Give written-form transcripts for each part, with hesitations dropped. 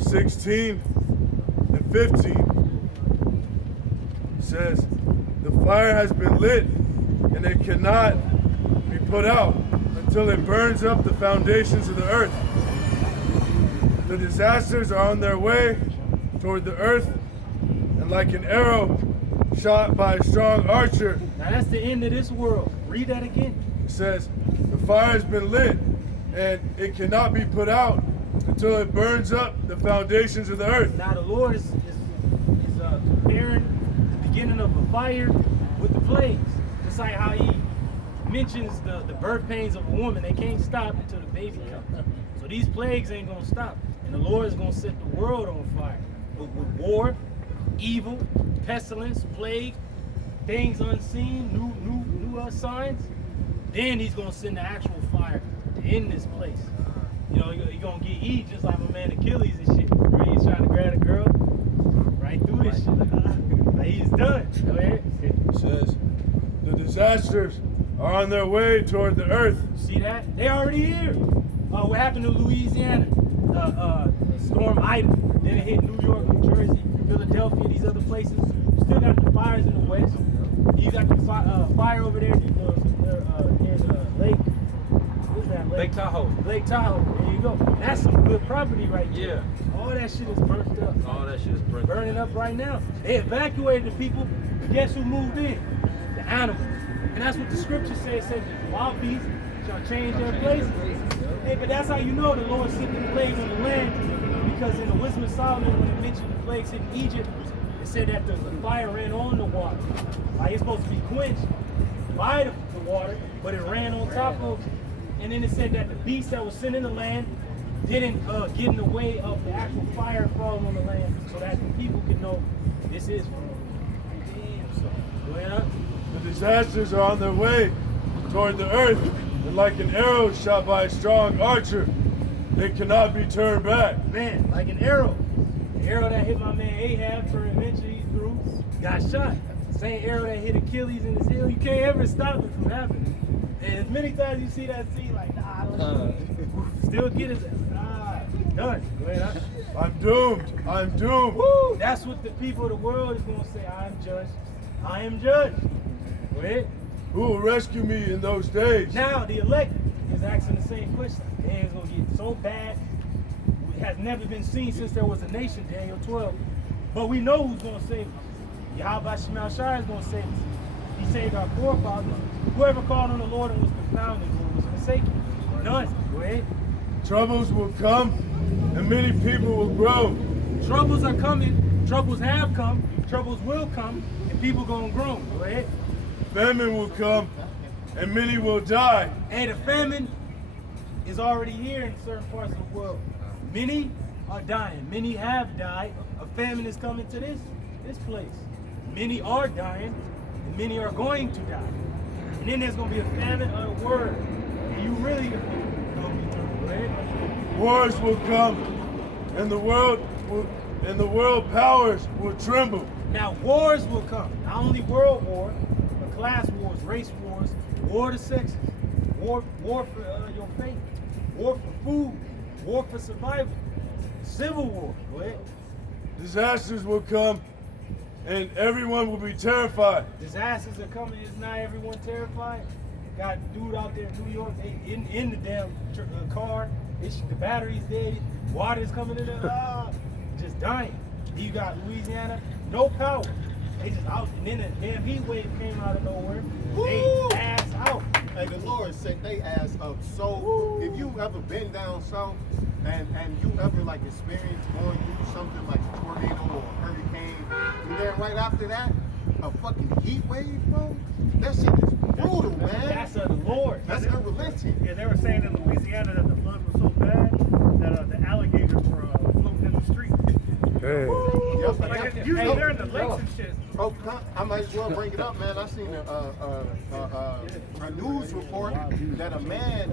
16 and 15 says, the fire has been lit and it cannot be put out until it burns up the foundations of the earth. The disasters are on their way toward the earth, and like an arrow shot by a strong archer. Now that's the end of this world. Read that again. It says, the fire has been lit and it cannot be put out until it burns up the foundations of the earth. Now the Lord is comparing the beginning of a fire with the plagues. Just like how he mentions the birth pains of a woman. They can't stop until the baby comes. So these plagues ain't going to stop. And the Lord is going to set the world on fire with war, evil, pestilence, plague, things unseen, new signs. Then he's going to send the actual fire to end this place. You know, you're going to get Eve just like my man Achilles and shit. Right? He's trying to grab a girl right through this shit. Like he's done. Go ahead. It says, the disasters are on their way toward the earth. See that? They already here. What happened to Louisiana? Storm Ida. Then it hit New York, New Jersey, Philadelphia, these other places. You still got the fires in the west. You got the fire over there near the lake. What's that lake? Lake Tahoe. Lake Tahoe. There you go. That's some good property right there. Yeah. All that shit is burnt up. All that shit is burnt Burning up right now. They evacuated the people, but guess who moved in? The animals. And that's what the scripture says. It said the wild beasts shall change their places. Hey, but that's how you know the Lord sent the plagues on the land, because in the Wisdom of Solomon, when it mentioned the plagues in Egypt, it said that the fire ran on the water. Like it's supposed to be quenched by the water, but it ran on top of it. And then it said that the beast that was sent in the land didn't get in the way of the actual fire falling on the land, so that the people could know this is from the Damn, so go ahead up. The disasters are on their way toward the earth, and like an arrow shot by a strong archer, it cannot be turned back. Man, like an arrow. The arrow that hit my man Ahab for eventually he threw, got shot. Same arrow that hit Achilles in his heel. You can't ever stop it from happening. And as many times you see that scene, like, nah, I don't still get it. Nah, done. Go ahead. I'm doomed. I'm doomed. Woo! That's what the people of the world is going to say. I am judged. I am judged. Go ahead. Who will rescue me in those days? Now the elect is asking the same question. It's going to get so bad. It has never been seen since there was a nation, Daniel 12. But we know who's going to save us. Yahweh Shemal Shai is going to save us. He saved our forefathers. Whoever called on the Lord and was confounded or was forsaken. None. Go ahead. Troubles will come and many people will grow. Troubles are coming. Troubles have come. Troubles will come. And people going to groan. Go ahead. Famine will come and many will die. And the famine is already here in certain parts of the world. Many are dying. Many have died. A famine is coming to this place. Many are dying, and many are going to die. And then there's going to be a famine of the word. And you really going to be through, right? Wars will come and the world powers will tremble. Now wars will come. Not only world war, but class wars, race wars, war to sexes, war for your faith, war for food, war for survival, civil war. Go ahead. Disasters will come and everyone will be terrified. Disasters are coming. Is not everyone terrified? Got a dude out there in New York, in the damn car. The battery's dead. Water's coming in there. Just dying. You got Louisiana, no power. They just out, and then a damn heat wave came out of nowhere. They ass out. Hey, the Lord set they ass up. So if you ever been down south and you ever like experienced going through something like a tornado or a hurricane, and then right after that, a fucking heat wave, bro, that shit is brutal, man. That's of the Lord. That's unrelenting. Yeah, they were saying in Louisiana that the flood was so bad that the alligators were floating in the street. Hey. Yep, Like, usually they're in the lakes and shit. Oh, I might as well bring it up, man. I seen a news report that a man,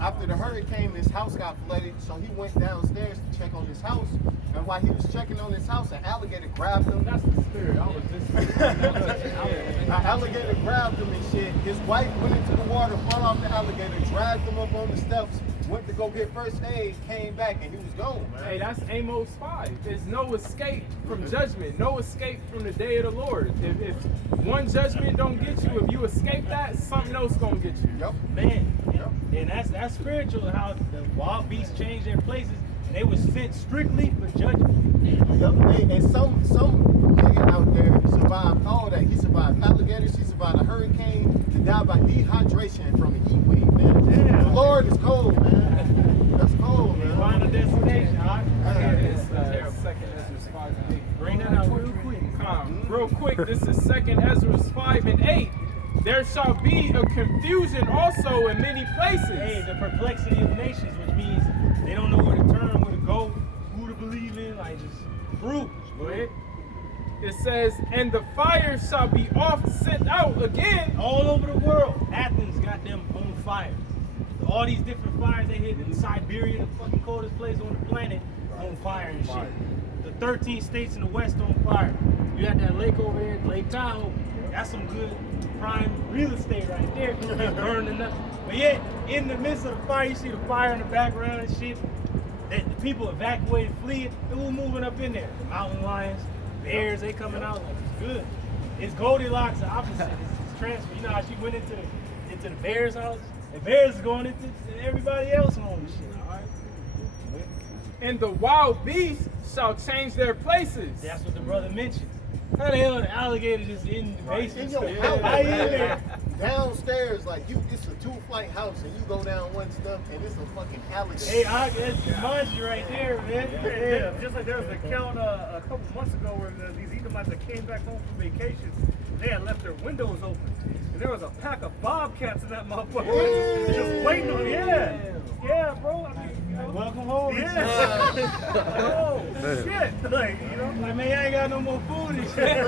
after the hurricane, his house got flooded, so he went downstairs to check on his house. And while he was checking on his house, an alligator grabbed him. That's the spirit. I was just An alligator grabbed him and shit. His wife went into the water, fought off the alligator, dragged him up on the steps, went to go get first aid, came back, and he was gone, man. Hey, that's Amos 5. There's no escape from judgment, no escape from the day of the Lord. If one judgment don't get you, if you escape that, something else gonna get you. Yep. Man, Yep. and that's spiritual, how the wild beasts change their places. They were sent strictly for judgment. Yep. And some nigga out there survived all that. He survived alligators, he survived a hurricane, he died by dehydration from a heat wave, man. Yeah. The Lord is cold, man. That's cold, man. Final destination, all right? It's 2nd Ezra 5 and 8. Bring that out real quick. Real quick, this is 2nd Ezra 5 and 8. There shall be a confusion also in many places. Hey, the perplexity of nations, which means they don't know where to turn, where to go, who to believe in, like just groups. Go ahead. It says, and the fire shall be oft sent out again. All over the world, Athens got them on fire. All these different fires they hit in Siberia, the fucking coldest place on the planet, on fire and shit. The 13 states in the West on fire. You got that lake over there, Lake Tahoe. That's some good prime real estate right there. It's burning up. But yet, in the midst of the fire, you see the fire in the background and shit. The people evacuated, fleeing. They were moving up in there. The mountain lions, bears, they coming out like it's good. It's Goldilocks, the opposite. It's transfer. You know how she went into the bear's house? The bears is going into everybody else's home and shit. All right. And the wild beasts shall change their places. That's what the brother mentioned. How the hell are the alligators just in the basement? In your still? house, How you in there? downstairs, like it's a 2-flight house, and you go down one stuff, and it's a fucking alligator. Hey, that's Jumanji right there, man. Yeah, just like there was an account a couple months ago where these Edomites that came back home from vacation, they had left their windows open. And there was a pack of bobcats in that motherfucker just waiting on Yeah, bro. I mean, you know. Welcome home. Yeah. Oh, shit. Like, you know. Like, man, I ain't got no more food and shit.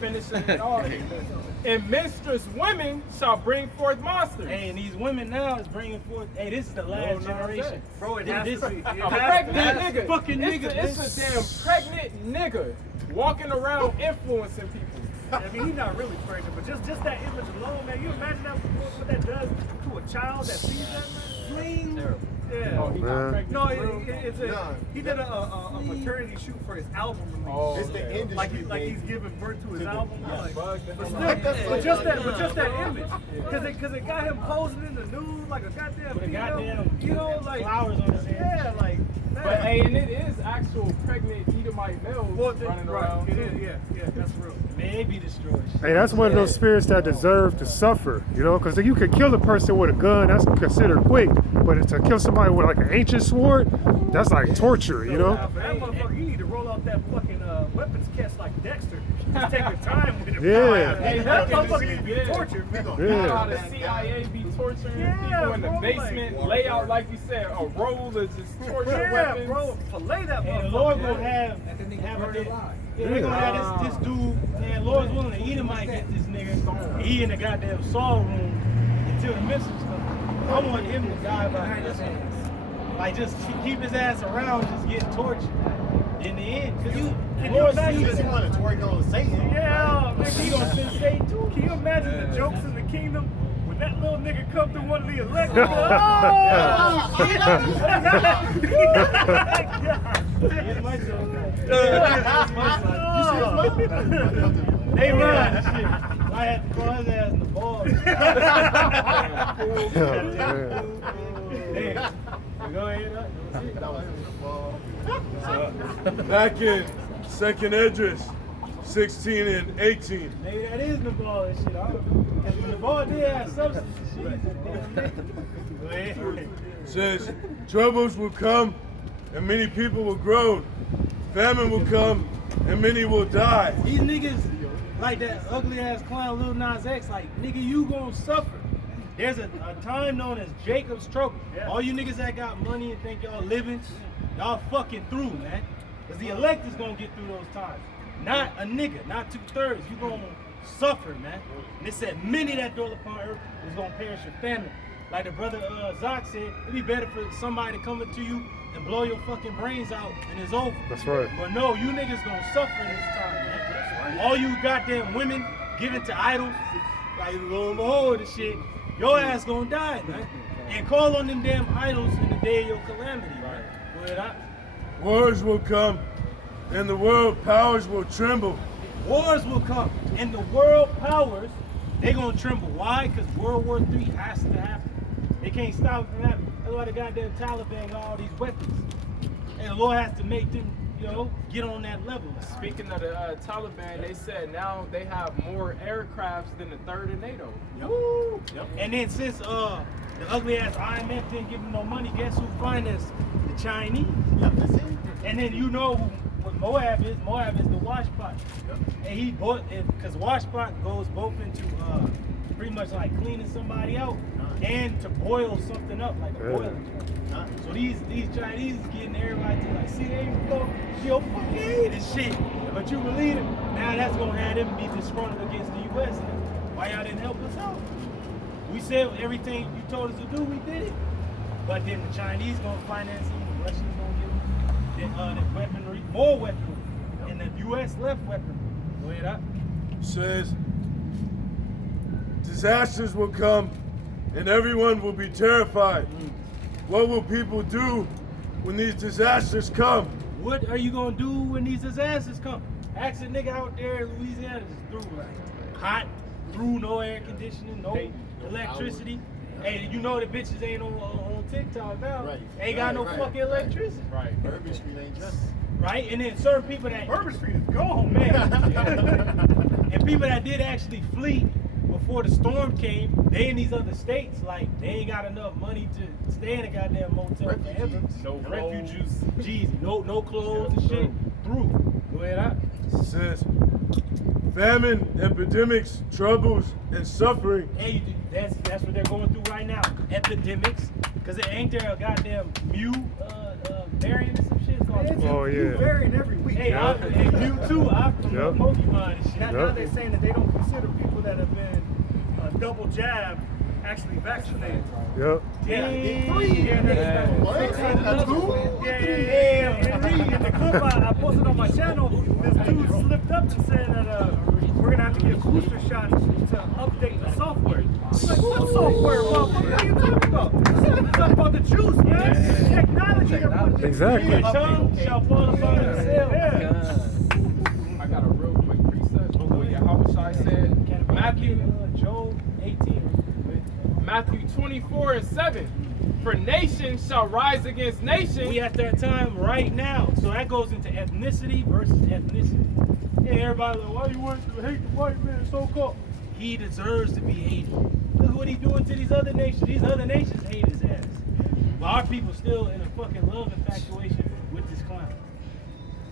Finishing it off. And minstrous women shall bring forth monsters. Hey, and these women now is bringing forth. Hey, this is the last generation, Bro, it This- has this- to be. A pregnant nigga. fucking it's nigga. It's a damn pregnant nigga walking around influencing people. I mean, he's not really pregnant, but just that image alone, man. You imagine that what that does to a child that sees that, man? Terrible. Yeah. Oh, he not pregnant. No, for real? it's a he did a maternity shoot for his album release. Oh, It's the yeah. industry. Like he's giving birth to his album. Like, Bug but the still, hell but just that image, because it got him posing in the nude like a goddamn With a female, goddamn you know, like flowers on his head. yeah, like man. But hey, and it is actual pregnant Edomite males Well, running right, around. it too. is, yeah, that's real. Man, they be destroyed. Hey, that's one of those spirits that deserve to suffer, you know, because you could kill a person with a gun, that's considered quick, but to kill somebody with like an ancient sword, that's like torture, you know? For that motherfucker, you need to roll out that fucking weapons catch like Dexter. Just take your time with it. Yeah. Hey, that motherfucker needs to be Yeah. tortured. We gonna You know Yeah. how the CIA be torturing Yeah, people in the bro, basement, like- lay out like you said, a roll of just torture yeah, weapons. bro, fillet that And the motherfucker. Lord gonna have they're gonna have this dude, man, Lord's willing to Edomite get this nigga. He in the goddamn Saul room until the message comes. I want him to die behind his hands. Like just keep his ass around, just getting tortured. In the end, cause Can you Lord imagine sees Just it. want to twerk on Satan. Yeah, man, He gonna send Satan too. can you imagine the jokes in the kingdom when that little nigga come through one of the elections? Here's my joke. They Oh. run and shit. I had to call his ass in the balls. Hey, go ahead. Back in 2nd Esdras 16 and 18. Maybe that is the ball and shit. I don't know. Because when the ball did have substance and shit. Go ahead. Says, troubles will come and many people will groan. Famine will come and many will die. These niggas, like that ugly ass clown Lil Nas X, like, nigga, you gonna suffer. There's a time known as Jacob's trouble. Yeah. All you niggas that got money and think y'all living, y'all fucking through, man. Because the elect is gonna get through those times. Not a nigga, not 2/3. You gonna suffer, man. And it said many that dwell upon earth is gonna perish in famine. Like the brother Zoc said, it'd be better for somebody to come up to you and blow your fucking brains out and it's over. That's right. But no, you niggas gonna suffer in this time, man. All you goddamn women giving to idols, like lo and behold and shit, your ass gonna die, man. And call on them damn idols in the day of your calamity, right? Go ahead, Wars will come, and the world powers will tremble. Wars will come, and the world powers, they gonna tremble. Why? Because World War III has to happen. They can't stop it from happening. That's why the goddamn Taliban got all these weapons. And the Lord has to make them, get on that level. Speaking of the Taliban, they said now they have more aircrafts than the third of NATO. Yep. And then since the ugly ass IMF didn't give them no money, guess who financed the Chinese? Yep, that's it. And then you know what Moab is. Moab is the washpot. Yep. And he bought it because washpot goes both into pretty much like cleaning somebody out and to boil something up like a boiling point. So these Chinese is getting everybody to like, see, they ain't go, yo, fucking hate this shit. But you believe it. Now that's gonna have them be disgruntled against the US. Why y'all didn't help us out? We said everything you told us to do, we did it. But then the Chinese gonna finance it, the Russians gonna give them the weaponry, more weaponry, and the US left weaponry. Go ahead up. Says, disasters will come, and everyone will be terrified. What will people do when these disasters come? What are you gonna do when these disasters come? Ask a nigga out there in Louisiana that's through like hot, through no air conditioning, no electricity. Hey, you know the bitches ain't on TikTok now. Right. Ain't got no fucking electricity. Right. Bourbon Street ain't just. Right? And then certain people that Bourbon Street is gone, man. man. And people that did actually flee before the storm came, they in these other states, like they ain't got enough money to stay in a goddamn motel forever. No Refugees, Jeez, no clothes and shit. Through. Go ahead out. Says, famine, epidemics, troubles, and suffering. Hey, that's what they're going through right now. Epidemics, because it ain't there a goddamn variant or some shit called. Oh, yeah. Variant every week. Hey, Mewtwo, I'm from Yep. Pokemon and shit. Now they're saying that they don't consider people that have been double jabbed actually vaccinated. Yep. Yeah, What? A two? Yeah. In the clip I posted on my channel, this dude slipped up and said that we're gonna have to get booster shots to update the software. I'm like, what software, motherfucker? What are you talking about? It's talking about the juice, man. Technology. Exactly. Your tongue shall fall upon itself. I got a real quick preset. Oh yeah, how much I said? Job 18. Matthew 24:7. For nation shall rise against nation. We at that time right now. So that goes into ethnicity versus ethnicity. Yeah, everybody like, why you want to hate the white man so called? He deserves to be hated. Look at what he's doing to these other nations. These other nations hate his ass. But our people still in a fucking love infatuation with this clown.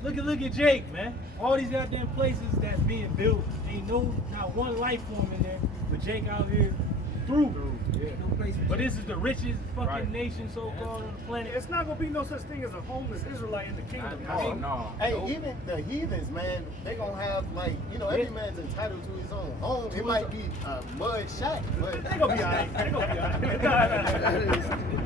Look at Jake, man. All these goddamn places that's being built. Ain't not one life form in there. But Jake out here through. Yeah. But this is the richest fucking nation so-called on the planet. It's not gonna be no such thing as a homeless Israelite in the kingdom. No. Hey, even the heathens, man, they gonna have like, every man's entitled to his own home. It might be a mud shack, but They gonna be alright. They gonna be alright.